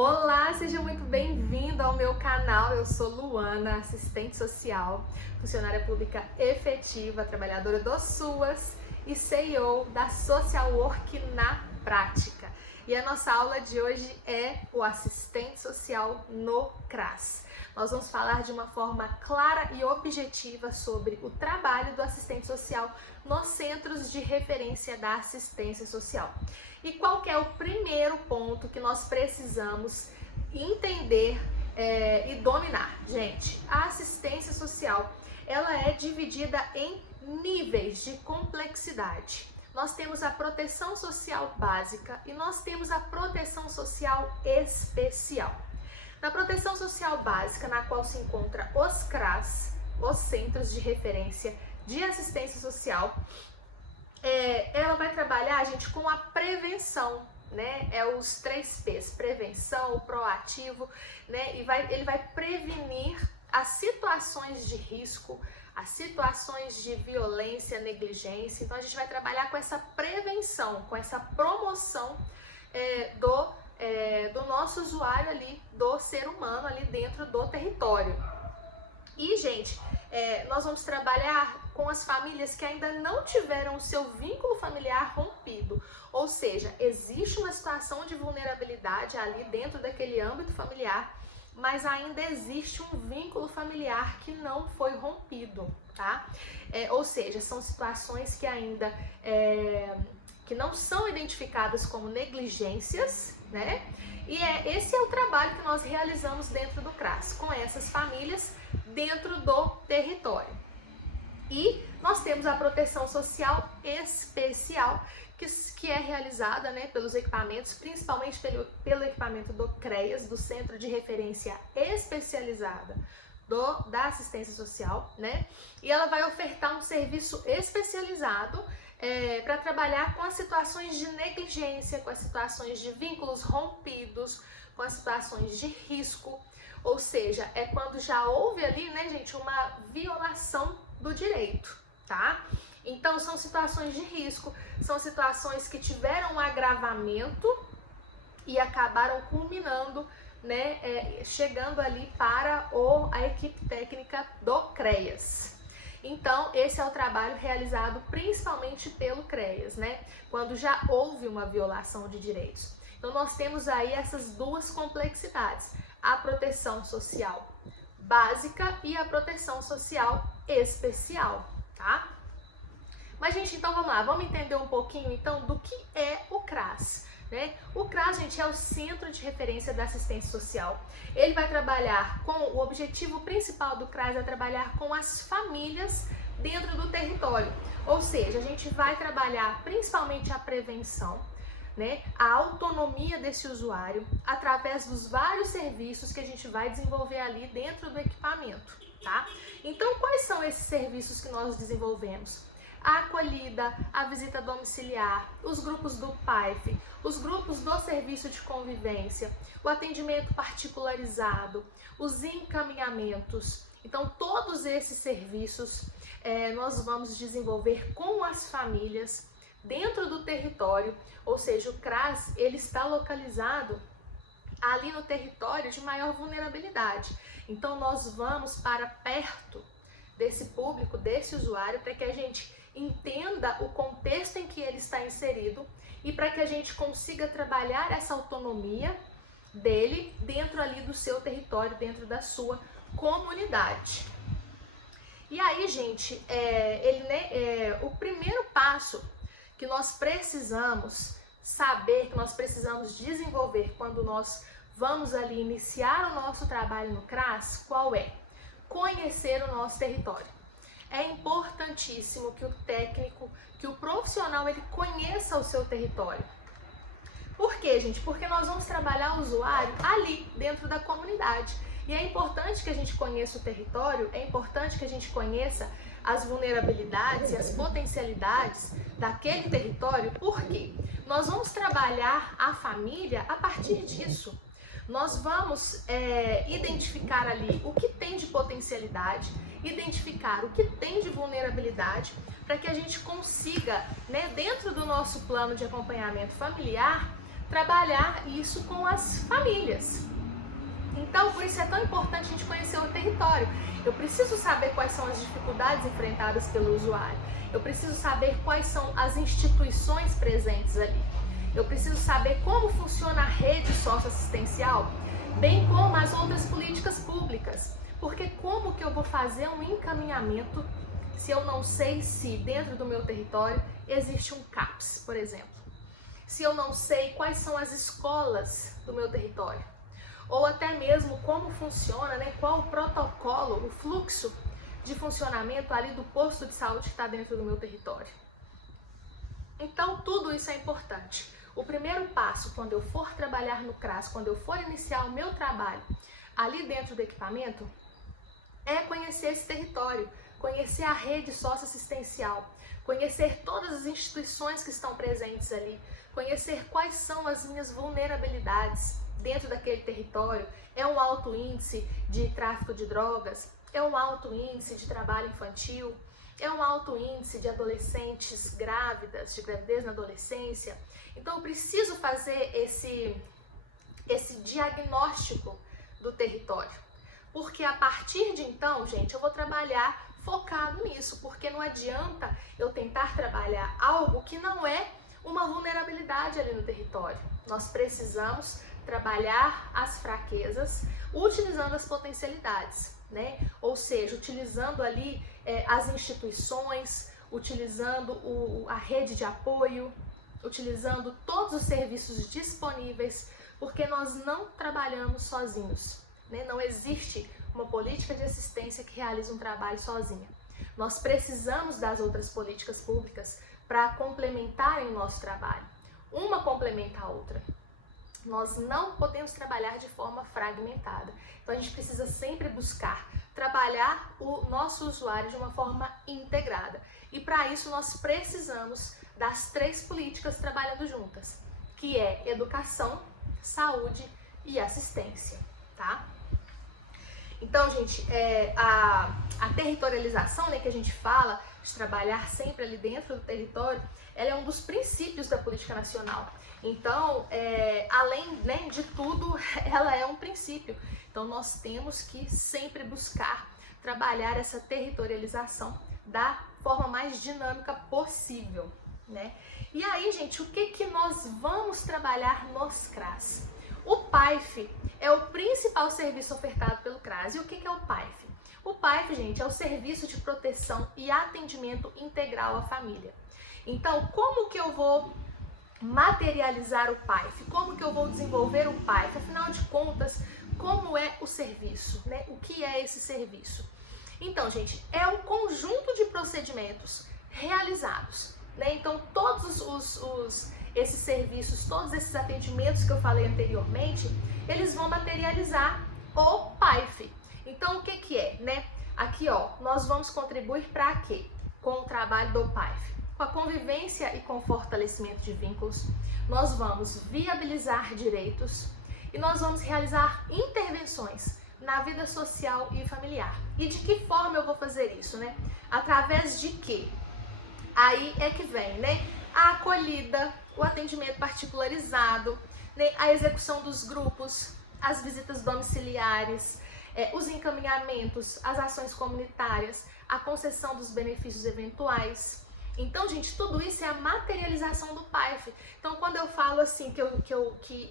Olá, seja muito bem-vindo ao meu canal. Eu sou Luana, assistente social, funcionária pública efetiva, trabalhadora do SUAS e CEO da Social Work na prática. E a nossa aula de hoje é o assistente social no CRAS. Nós vamos falar de uma forma clara e objetiva sobre o trabalho do assistente social nos centros de referência da assistência social. E qual que é o primeiro ponto que nós precisamos entender e dominar? Gente, a assistência social, ela é dividida em níveis de complexidade. Nós temos a proteção social básica e nós temos a proteção social especial. Na proteção social básica, na qual se encontra os CRAS, os Centros de Referência de Assistência Social, ela vai trabalhar, gente, com a prevenção, né? É os 3 P's, prevenção, proativo, né? E ele vai prevenir as situações de risco, as situações de violência, negligência. Então a gente vai trabalhar com essa prevenção, com essa promoção do nosso usuário ali, do ser humano ali dentro do território. E, gente, nós vamos trabalhar com as famílias que ainda não tiveram o seu vínculo familiar rompido. Ou seja, existe uma situação de vulnerabilidade ali dentro daquele âmbito familiar, mas ainda existe um vínculo familiar que não foi rompido, tá? Ou seja, são situações que ainda que não são identificadas como negligências, né? E esse é o trabalho que nós realizamos dentro do CRAS, com essas famílias dentro do território. E nós temos a proteção social especial, que é realizada, né, pelos equipamentos, principalmente pelo equipamento do CREAS, do Centro de Referência Especializada da Assistência Social, né? E ela vai ofertar um serviço especializado para trabalhar com as situações de negligência, com as situações de vínculos rompidos, com as situações de risco. Ou seja, é quando já houve ali, né, gente, uma violação do direito, tá? Então, são situações de risco, são situações que tiveram um agravamento e acabaram culminando, né, chegando ali para a equipe técnica do CREAS. Então, esse é o trabalho realizado principalmente pelo CREAS, né, quando já houve uma violação de direitos. Então, nós temos aí essas duas complexidades, a proteção social básica e a proteção social especial, tá? Mas, gente, então vamos lá, vamos entender um pouquinho então do que é o CRAS, né? O CRAS, gente, é o Centro de Referência da Assistência Social. Ele vai trabalhar o objetivo principal do CRAS é trabalhar com as famílias dentro do território. Ou seja, a gente vai trabalhar principalmente a prevenção, né, a autonomia desse usuário através dos vários serviços que a gente vai desenvolver ali dentro do equipamento, tá? Então, quais são esses serviços que nós desenvolvemos? A acolhida, a visita domiciliar, os grupos do PAIF, os grupos do serviço de convivência, o atendimento particularizado, os encaminhamentos. Então, todos esses serviços nós vamos desenvolver com as famílias dentro do território, ou seja, o CRAS ele está localizado ali no território de maior vulnerabilidade. Então, nós vamos para perto desse público, desse usuário, para que a gente entenda o contexto em que ele está inserido e para que a gente consiga trabalhar essa autonomia dele dentro ali do seu território, dentro da sua comunidade. E aí, gente, o primeiro passo que nós precisamos saber, que nós precisamos desenvolver quando nós vamos ali iniciar o nosso trabalho no CRAS, qual é? Conhecer o nosso território. É importantíssimo que o técnico, que o profissional, ele conheça o seu território. Por quê, gente? Porque nós vamos trabalhar o usuário ali, dentro da comunidade. E é importante que a gente conheça o território, é importante que a gente conheça as vulnerabilidades e as potencialidades daquele território, porque nós vamos trabalhar a família a partir disso. Nós vamos identificar ali o que tem de potencialidade, identificar o que tem de vulnerabilidade, para que a gente consiga, né, dentro do nosso plano de acompanhamento familiar, trabalhar isso com as famílias. Então, por isso é tão importante a gente conhecer o território. Eu preciso saber quais são as dificuldades enfrentadas pelo usuário. Eu preciso saber quais são as instituições presentes ali. Eu preciso saber como funciona a rede socioassistencial, bem como as outras políticas públicas. Porque como que eu vou fazer um encaminhamento se eu não sei se dentro do meu território existe um CAPS, por exemplo? Se eu não sei quais são as escolas do meu território? Ou até mesmo como funciona, né, qual o protocolo, o fluxo de funcionamento ali do posto de saúde que está dentro do meu território. Então, tudo isso é importante. O primeiro passo, quando eu for trabalhar no CRAS, quando eu for iniciar o meu trabalho ali dentro do equipamento, é conhecer esse território, conhecer a rede socioassistencial, conhecer todas as instituições que estão presentes ali, conhecer quais são as minhas vulnerabilidades dentro daquele território. É um alto índice de tráfico de drogas, é um alto índice de trabalho infantil, é um alto índice de adolescentes grávidas, de gravidez na adolescência. Então eu preciso fazer esse diagnóstico do território, porque a partir de então, gente, eu vou trabalhar focado nisso, porque não adianta eu tentar trabalhar algo que não é uma vulnerabilidade ali no território. Nós precisamos trabalhar as fraquezas utilizando as potencialidades, né? Ou seja, utilizando ali as instituições, utilizando a rede de apoio, utilizando todos os serviços disponíveis, porque nós não trabalhamos sozinhos, né? Não existe uma política de assistência que realiza um trabalho sozinha. Nós precisamos das outras políticas públicas para complementarem o nosso trabalho. Uma complementa a outra. Nós não podemos trabalhar de forma fragmentada. Então a gente precisa sempre buscar trabalhar o nosso usuário de uma forma integrada. E para isso nós precisamos das 3 políticas trabalhando juntas, que é educação, saúde e assistência, tá? Então, gente, a territorialização, né, que a gente fala, de trabalhar sempre ali dentro do território, ela é um dos princípios da política nacional. Então, além, né, de tudo, ela é um princípio. Então, nós temos que sempre buscar trabalhar essa territorialização da forma mais dinâmica possível, né? E aí, gente, o que nós vamos trabalhar nos CRAS? O PAIF é o principal serviço ofertado pelo CRAS. E o que é o PAIF? O PAIF, gente, é o Serviço de Proteção e Atendimento Integral à Família. Então, como que eu vou materializar o PAIF? Como que eu vou desenvolver o PAIF? Afinal de contas, como é o serviço, né? O que é esse serviço? Então, gente, é um conjunto de procedimentos realizados, né? Então, todos esses serviços, todos esses atendimentos que eu falei anteriormente, eles vão materializar o PAIF. Então, o que é, né? Aqui, ó, nós vamos contribuir para quê? Com o trabalho do PAIF. Com a convivência e com o fortalecimento de vínculos, nós vamos viabilizar direitos e nós vamos realizar intervenções na vida social e familiar. E de que forma eu vou fazer isso, né? Através de quê? Aí é que vem, né? A acolhida, o atendimento particularizado, né? A execução dos grupos, as visitas domiciliares, os encaminhamentos, as ações comunitárias, a concessão dos benefícios eventuais. Então, gente, tudo isso é a materialização do PAIF. Então, quando eu falo assim que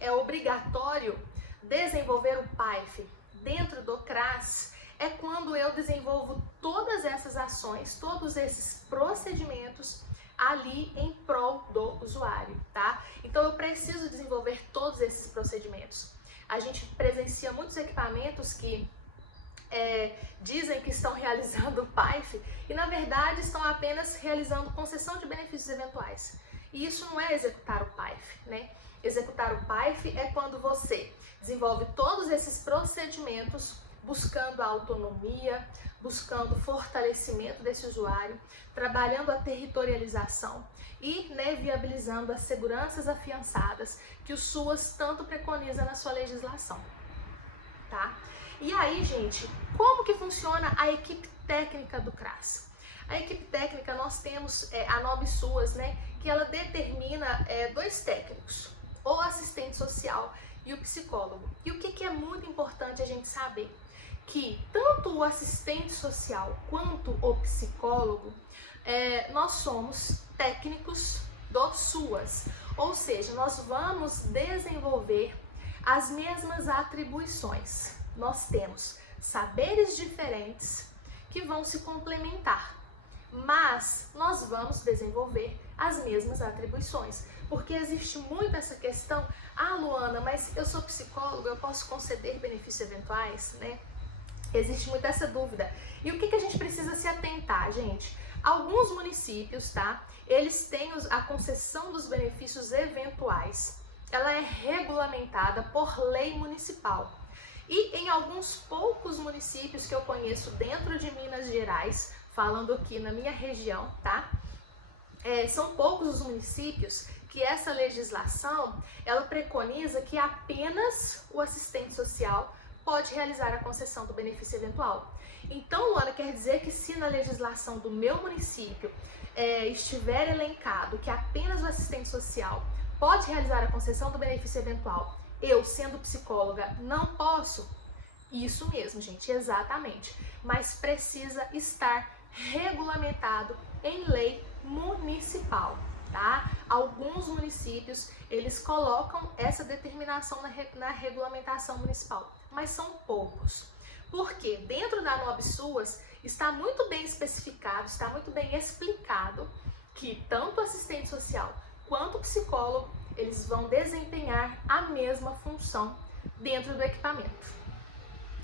é obrigatório desenvolver o PAIF dentro do CRAS, é quando eu desenvolvo todas essas ações, todos esses procedimentos ali em prol do usuário, tá? Então, eu preciso desenvolver todos esses procedimentos. A gente presencia muitos equipamentos que dizem que estão realizando o PAIF e, na verdade, estão apenas realizando concessão de benefícios eventuais. E isso não é executar o PAIF, né? Executar o PAIF é quando você desenvolve todos esses procedimentos buscando a autonomia, buscando o fortalecimento desse usuário, trabalhando a territorialização e, né, viabilizando as seguranças afiançadas que o SUAS tanto preconiza na sua legislação, tá? E aí, gente, como que funciona a equipe técnica do CRAS? A equipe técnica, nós temos a NOB SUAS, né, que ela determina 2 técnicos. o assistente social e o psicólogo. E o que é muito importante a gente saber? Que tanto o assistente social quanto o psicólogo, nós somos técnicos do SUAS, ou seja, nós vamos desenvolver as mesmas atribuições. Nós temos saberes diferentes que vão se complementar, mas nós vamos desenvolver as mesmas atribuições, porque existe muito essa questão: ah, Luana, mas eu sou psicóloga, eu posso conceder benefícios eventuais, né? Existe muito essa dúvida. E o que a gente precisa se atentar, gente? Alguns municípios, tá? Eles têm a concessão dos benefícios eventuais. Ela é regulamentada por lei municipal. E em alguns poucos municípios que eu conheço dentro de Minas Gerais, falando aqui na minha região, tá? São poucos os municípios que essa legislação, ela preconiza que apenas o assistente social pode realizar a concessão do benefício eventual. Então, Luana, quer dizer que se na legislação do meu município estiver elencado que apenas o assistente social pode realizar a concessão do benefício eventual, eu, sendo psicóloga, não posso? Isso mesmo, gente, exatamente. Mas precisa estar regulamentado em lei municipal, tá? Alguns municípios, eles colocam essa determinação na regulamentação municipal, mas são poucos. Porque dentro da NOBSUAS está muito bem especificado, está muito bem explicado que tanto o assistente social quanto o psicólogo, eles vão desempenhar a mesma função dentro do equipamento,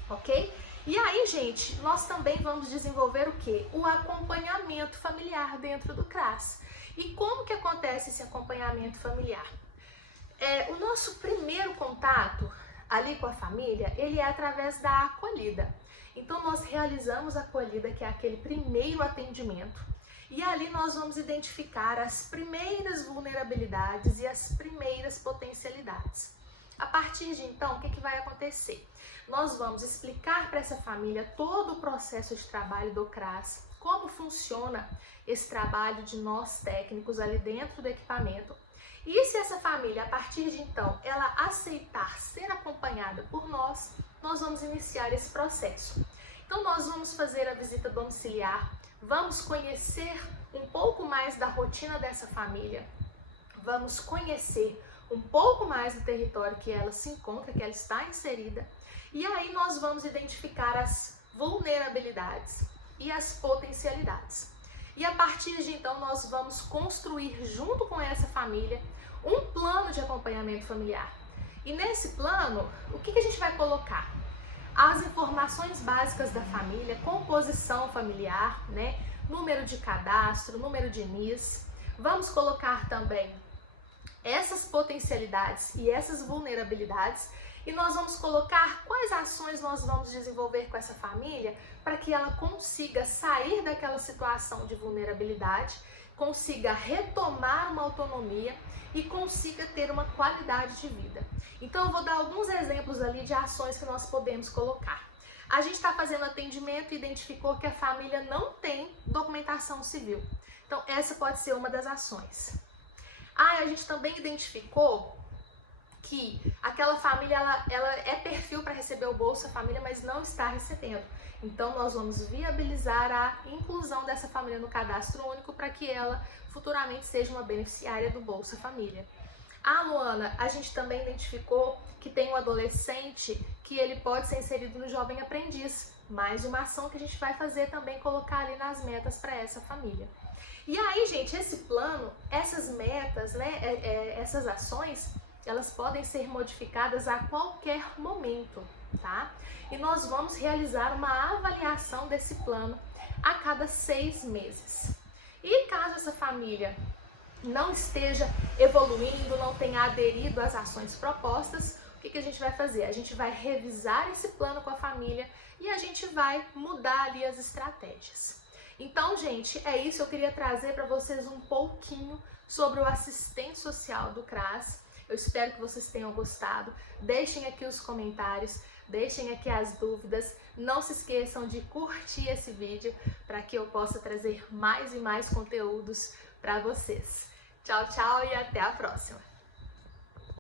ok? E aí, gente, nós também vamos desenvolver o quê? O acompanhamento familiar dentro do CRAS. E como que acontece esse acompanhamento familiar? O nosso primeiro contato ali com a família, ele é através da acolhida. Então, nós realizamos a acolhida, que é aquele primeiro atendimento, e ali nós vamos identificar as primeiras vulnerabilidades e as primeiras potencialidades. A partir de então, o que vai acontecer? Nós vamos explicar para essa família todo o processo de trabalho do CRAS, como funciona esse trabalho de nós técnicos ali dentro do equipamento. E se essa família, a partir de então, ela aceitar ser acompanhada por nós, nós vamos iniciar esse processo. Então, nós vamos fazer a visita domiciliar, vamos conhecer um pouco mais da rotina dessa família, vamos conhecer um pouco mais do território que ela se encontra, que ela está inserida, e aí nós vamos identificar as vulnerabilidades e as potencialidades. E a partir de então nós vamos construir junto com essa família um plano de acompanhamento familiar. E nesse plano, o que a gente vai colocar? As informações básicas da família, composição familiar, né? Número de cadastro, número de NIS. Vamos colocar também essas potencialidades e essas vulnerabilidades, e nós vamos colocar quais ações nós vamos desenvolver com essa família para que ela consiga sair daquela situação de vulnerabilidade, consiga retomar uma autonomia e consiga ter uma qualidade de vida. Então eu vou dar alguns exemplos ali de ações que nós podemos colocar. A gente está fazendo atendimento e identificou que a família não tem documentação civil. Então essa pode ser uma das ações. A gente também identificou que aquela família ela é perfil para receber o Bolsa Família, mas não está recebendo. Então nós vamos viabilizar a inclusão dessa família no cadastro único para que ela futuramente seja uma beneficiária do Bolsa Família. Luana, a gente também identificou que tem um adolescente que ele pode ser inserido no Jovem Aprendiz. Mais uma ação que a gente vai fazer também, colocar ali nas metas para essa família. E aí, gente, esse plano, essas metas, né, essas ações, elas podem ser modificadas a qualquer momento, tá? E nós vamos realizar uma avaliação desse plano a cada 6 meses. E caso essa família não esteja evoluindo, não tenha aderido às ações propostas, o que a gente vai fazer? A gente vai revisar esse plano com a família e a gente vai mudar ali as estratégias. Então, gente, é isso. Eu queria trazer para vocês um pouquinho sobre o assistente social do CRAS. Eu espero que vocês tenham gostado. Deixem aqui os comentários, deixem aqui as dúvidas. Não se esqueçam de curtir esse vídeo para que eu possa trazer mais e mais conteúdos para vocês. Tchau, tchau e até a próxima!